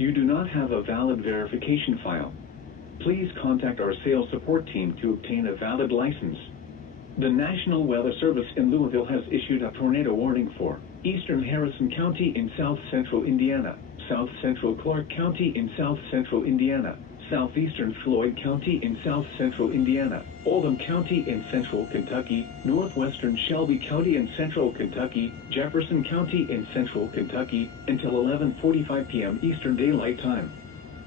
You do not have a valid verification file. Please contact our sales support team to obtain a valid license. The National Weather Service in Louisville has issued a tornado warning for eastern Harrison County in south-central Indiana, south-central Clark County in south-central Indiana, southeastern Floyd County in south-central Indiana, Oldham County in central Kentucky, northwestern Shelby County in central Kentucky, Jefferson County in central Kentucky, until 11:45 p.m. Eastern Daylight Time.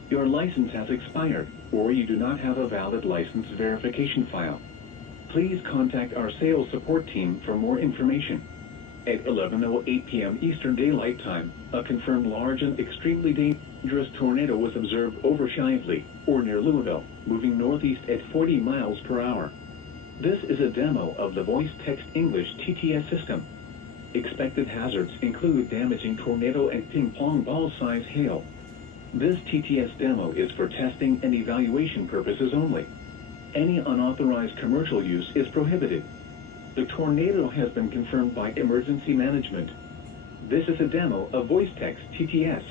Your license has expired, or you do not have a valid license verification file. Please contact our sales support team for more information. At 11:08 p.m. Eastern Daylight Time, a confirmed large and extremely dangerous tornado was observed over Shively, or near Louisville, moving northeast at 40 miles per hour. This is a demo of the VoiceText English TTS system. Expected hazards include damaging tornado and ping-pong ball-size hail. This TTS demo is for testing and evaluation purposes only. Any unauthorized commercial use is prohibited. The tornado has been confirmed by emergency management. This is a demo of VoiceText TTS.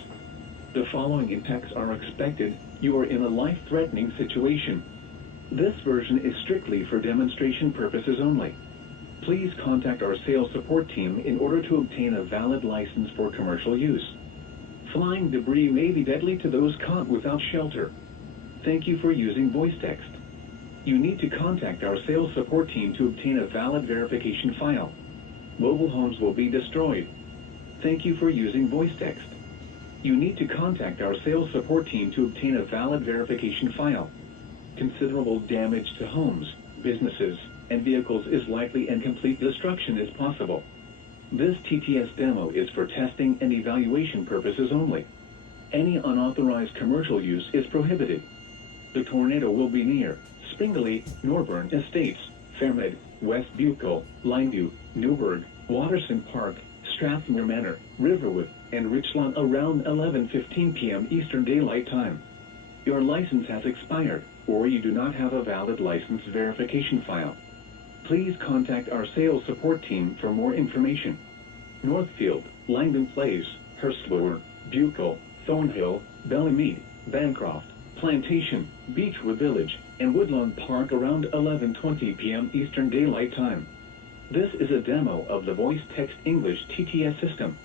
The following impacts are expected. You are in a life-threatening situation. This version is strictly for demonstration purposes only. Please contact our sales support team in order to obtain a valid license for commercial use. Flying debris may be deadly to those caught without shelter. Thank you for using VoiceText. You need to contact our sales support team to obtain a valid verification file. Mobile homes will be destroyed. Thank you for using VoiceText. You need to contact our sales support team to obtain a valid verification file. Considerable damage to homes, businesses, and vehicles is likely and complete destruction is possible. This TTS demo is for testing and evaluation purposes only. Any unauthorized commercial use is prohibited. The tornado will be near Springley, Norburn Estates, Fairmead, West Bucol, Lineview, Newburgh, Watterson Park, Strathmore Manor, Riverwood, and Richland around 11:15 p.m. Eastern Daylight Time. Your license has expired, or you do not have a valid license verification file. Please contact our sales support team for more information. Northfield, Langdon Place, Hurstlower, Bucol, Thornhill, Bellemeade, Bancroft, Plantation, Beechwood Village, and Woodlawn Park around 11:20 p.m. Eastern Daylight Time. This is a demo of the VoiceText English TTS system.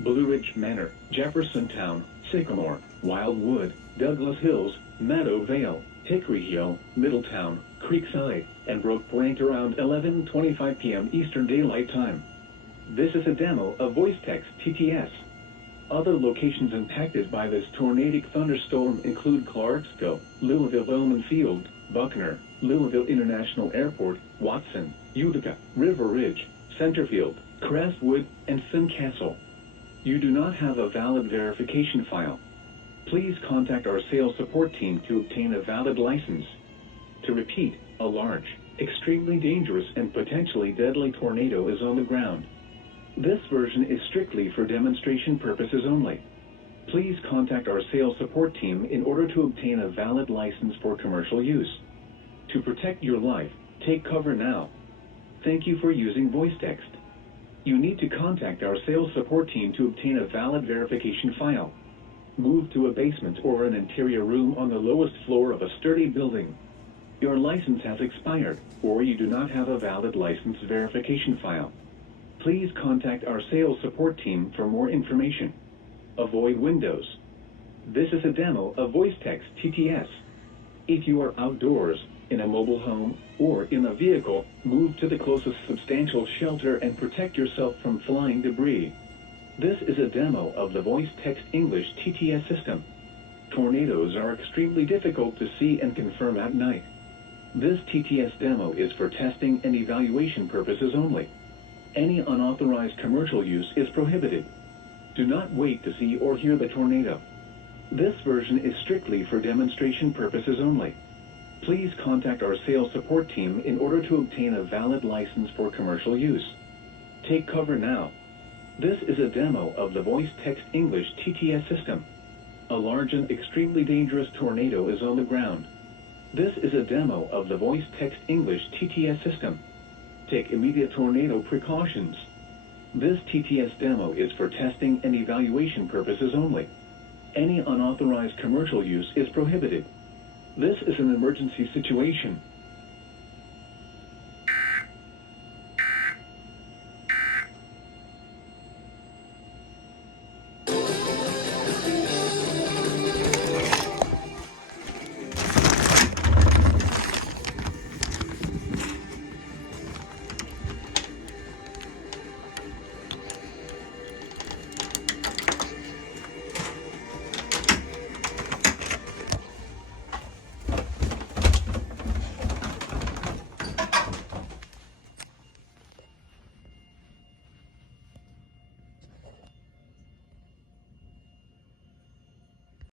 Blue Ridge Manor, Jeffersontown, Sycamore, Wildwood, Douglas Hills, Meadow Vale, Hickory Hill, Middletown, Creekside, and Broke Point around 11:25 p.m. Eastern Daylight Time. This is a demo of VoiceText TTS. Other locations impacted by this tornadic thunderstorm include Clarksville, Louisville Bowman Field, Buckner, Louisville International Airport, Watson, Utica, River Ridge, Centerfield, Crestwood, and Fincastle. You do not have a valid verification file. Please contact our sales support team to obtain a valid license. To repeat, a large, extremely dangerous and potentially deadly tornado is on the ground. This version is strictly for demonstration purposes only. Please contact our sales support team in order to obtain a valid license for commercial use. To protect your life, take cover now. Thank you for using VoiceText. You need to contact our sales support team to obtain a valid verification file. Move to a basement or an interior room on the lowest floor of a sturdy building. Your license has expired, or you do not have a valid license verification file. Please contact our sales support team for more information. Avoid windows. This is a demo of VoiceText TTS. If you are outdoors, in a mobile home, or in a vehicle, move to the closest substantial shelter and protect yourself from flying debris. This is a demo of the VoiceText English TTS system. Tornadoes are extremely difficult to see and confirm at night. This TTS demo is for testing and evaluation purposes only. Any unauthorized commercial use is prohibited. Do not wait to see or hear the tornado. This version is strictly for demonstration purposes only. Please contact our sales support team in order to obtain a valid license for commercial use. Take cover now. This is a demo of the VoiceText English TTS system. A large and extremely dangerous tornado is on the ground. This is a demo of the VoiceText English TTS system. Take immediate tornado precautions. This TTS demo is for testing and evaluation purposes only. Any unauthorized commercial use is prohibited. This is an emergency situation.